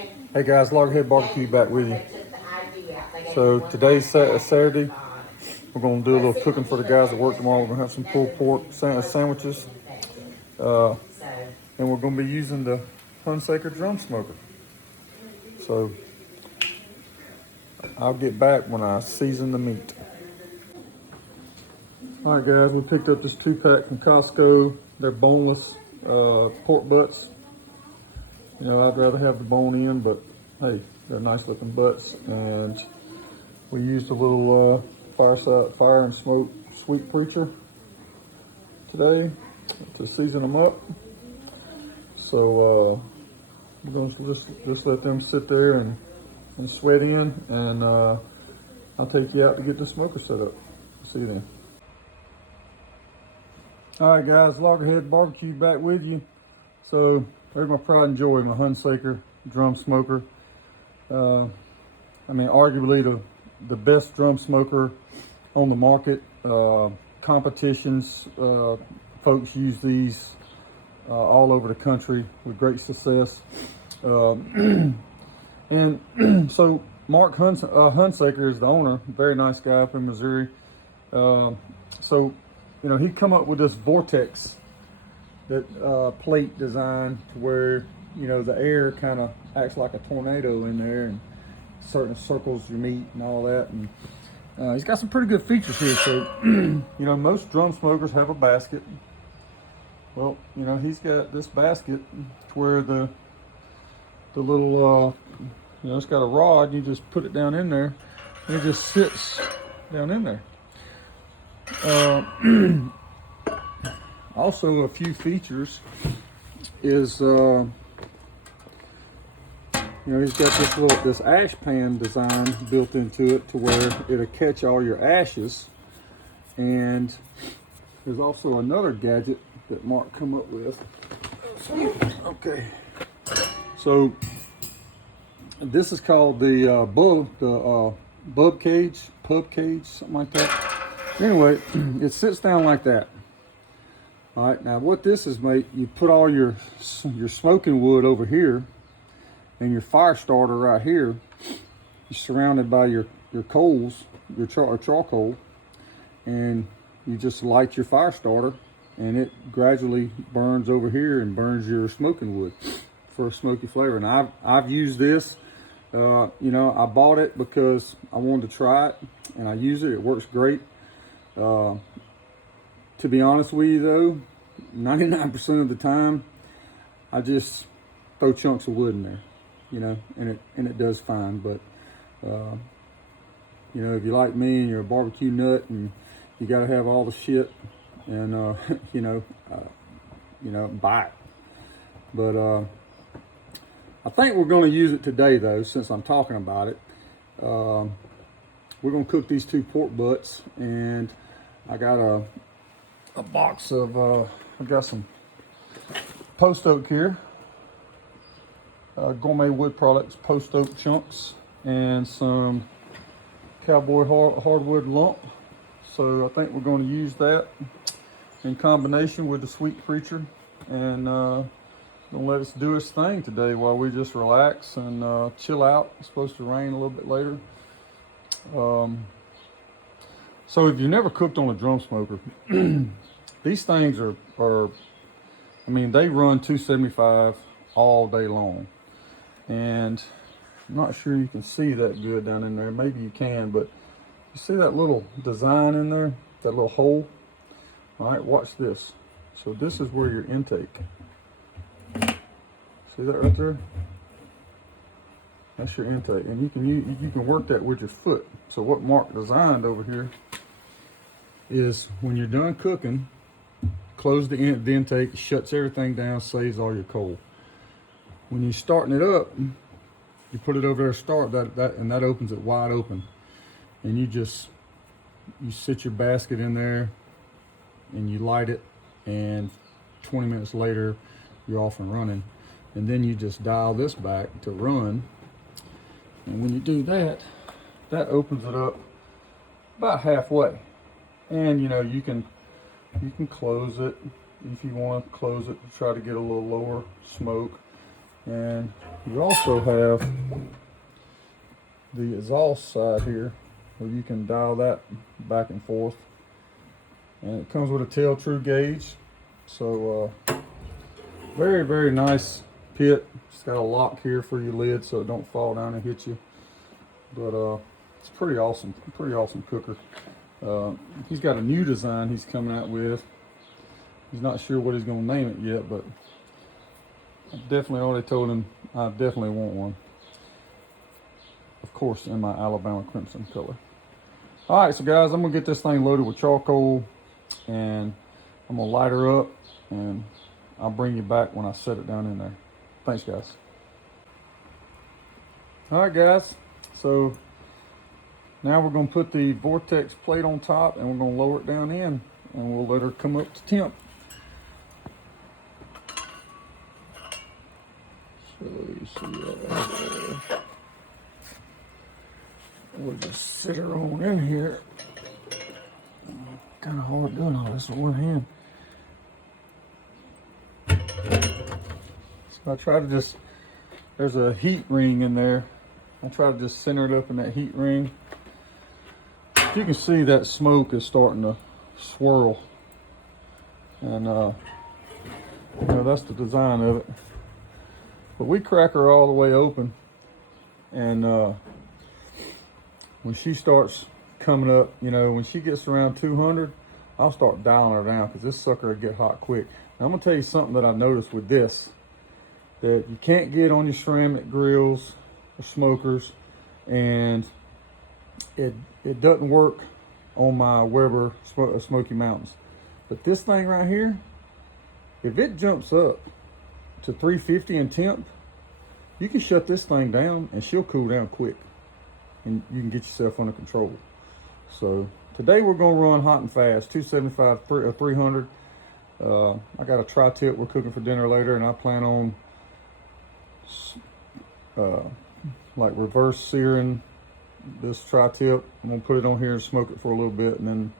Hey guys, Loggerhead Barbecue back with you. So today's Saturday. We're gonna do a little cooking for the guys that work tomorrow. We're gonna have some pulled pork sandwiches, and we're gonna be using the Hunsaker drum smoker. So I'll get back when I season the meat. All right, guys, we picked up this 2-pack from Costco. They're boneless pork butts. You know, I'd rather have the bone in, but hey, they're nice looking butts. And we used a little fire and smoke sweet preacher today to season them up. So we're going to just let them sit there and sweat in, and I'll take you out to get the smoker set up. See you then. All right, guys, Loggerhead Barbecue back with you. So there's my pride and joy, my Hunsaker drum smoker. I mean, arguably the best drum smoker on the market. Competitions, folks use these all over the country with great success. And so Mark Hunsaker is the owner, very nice guy up in Missouri. So, you know, he come up with this vortex that plate design to where, you know, the air kind of acts like a tornado in there and certain circles your meat and all that. And he's got some pretty good features here. So, you know, most drum smokers have a basket. Well, you know, he's got this basket to where the little, you know, it's got a rod. You just put it down in there, and it just sits down in there. Also, a few features is, you know, he's got this ash pan design built into it to where it'll catch all your ashes. And there's also another gadget that Mark come up with. Okay, so this is called the pub cage, something like that. Anyway, it sits down like that. All right, now what this is, mate, you put all your smoking wood over here and your fire starter right here. You're surrounded by your coals, your charcoal, and you just light your fire starter, and it gradually burns over here and burns your smoking wood for a smoky flavor. And I've used this. You know, I bought it because I wanted to try it, and I use it. It works great. To be honest with you though, 99% of the time, I just throw chunks of wood in there, you know, and it does fine. But you know, if you're like me and you're a barbecue nut and you got to have all the shit, and you know, buy it. But I think we're going to use it today though, since I'm talking about it. We're going to cook these 2 pork butts, and I got a box of, I got some post oak here, Gourmet Wood Products post oak chunks, and some cowboy hardwood lump. So I think we're going to use that in combination with the sweet preacher, and gonna let us do its thing today while we just relax and chill out. It's supposed to rain a little bit later. So if you've never cooked on a drum smoker, these things are, I mean, they run 275 all day long. And I'm not sure you can see that good down in there. Maybe you can, but you see that little design in there, that little hole? All right, watch this. So this is where your intake. See that right there? That's your intake, and you can work that with your foot. So what Mark designed over here is when you're done cooking, close the intake, shuts everything down, saves all your coal. When you're starting it up, you put it over there, start that, and that opens it wide open. And you sit your basket in there, and you light it, and 20 minutes later, you're off and running. And then you just dial this back to run. And when you do that, that opens it up about halfway. And you know, you can close it if you want to close it to try to get a little lower smoke. And you also have the exhaust side here where you can dial that back and forth. And it comes with a tail true gauge. So very, very nice pit. It's got a lock here for your lid so it don't fall down and hit you. But it's pretty awesome cooker. He's got a new design he's coming out with. He's not sure what he's gonna name it yet, but I definitely already told him I definitely want one. Of course, in my Alabama crimson color. All right, so guys, I'm gonna get this thing loaded with charcoal and I'm gonna light her up and I'll bring you back when I set it down in there. Thanks, guys. All right, guys, so now we're gonna put the vortex plate on top and we're gonna lower it down in and we'll let her come up to temp. So you see that right there. We'll just sit her on in here. Kind of hard doing all this with one hand. So I try to just, there's a heat ring in there. I try to just center it up in that heat ring. You can see that smoke is starting to swirl. And you know, that's the design of it. But we crack her all the way open. And when she starts coming up, you know, when she gets around 200, I'll start dialing her down because this sucker will get hot quick. Now, I'm gonna tell you something that I noticed with this that you can't get on your ceramic grills or smokers, and it doesn't work on my Weber Smoky Mountains. But this thing right here, if it jumps up to 350 in temp, you can shut this thing down and she'll cool down quick and you can get yourself under control. So today we're gonna run hot and fast, 275, 300. I got a tri-tip we're cooking for dinner later, and I plan on like reverse searing this tri-tip. I'm gonna put it on here and smoke it for a little bit, and then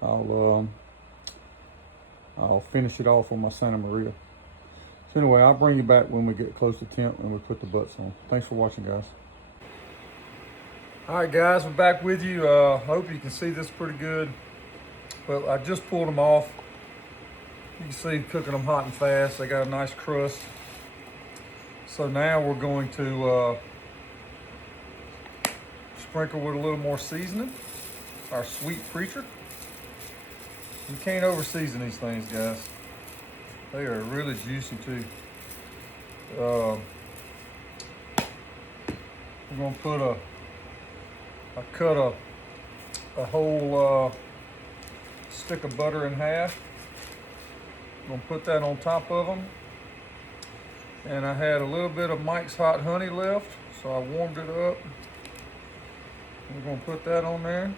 I'll finish it off on my Santa Maria. So anyway, I'll bring you back when we get close to temp and we put the butts on. Thanks for watching, guys. All right, guys, we're back with you. I hope you can see this pretty good. Well, I just pulled them off. You can see cooking them hot and fast. They got a nice crust. So now we're going to sprinkle with a little more seasoning, our sweet preacher. You can't over season these things, guys. They are really juicy too. We're gonna put I cut a whole stick of butter in half. I'm gonna put that on top of them. And I had a little bit of Mike's Hot Honey left, so I warmed it up. We're gonna put that on there.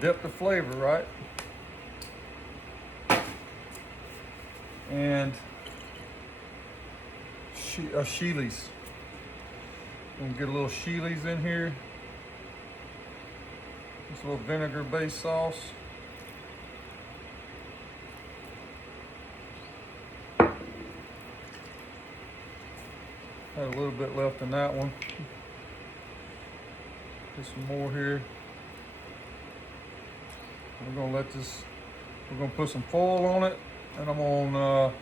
Dip the flavor, right? And Sheely's. I'm gonna get a little Sheely's in here. This little vinegar-based sauce. Had a little bit left in that one. Get some more here. We're gonna let this, we're gonna put some foil on it, and I'm gonna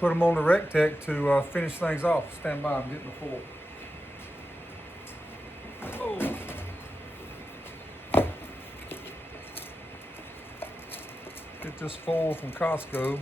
put them on the Rectech to finish things off. Stand by, I'm getting the foil. Oh. Get this foil from Costco.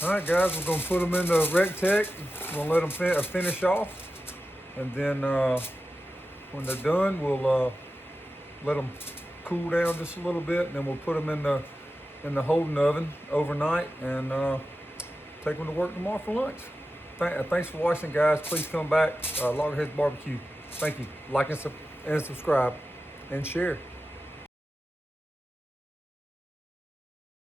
All right, guys, we're gonna put them in the Rectech. We're gonna let them finish off, and then when they're done, we'll let them cool down just a little bit, and then we'll put them in the holding oven overnight, and take them to work tomorrow for lunch. Thanks for watching, guys. Please come back. Loggerheads Barbecue. Thank you. Like and subscribe and share.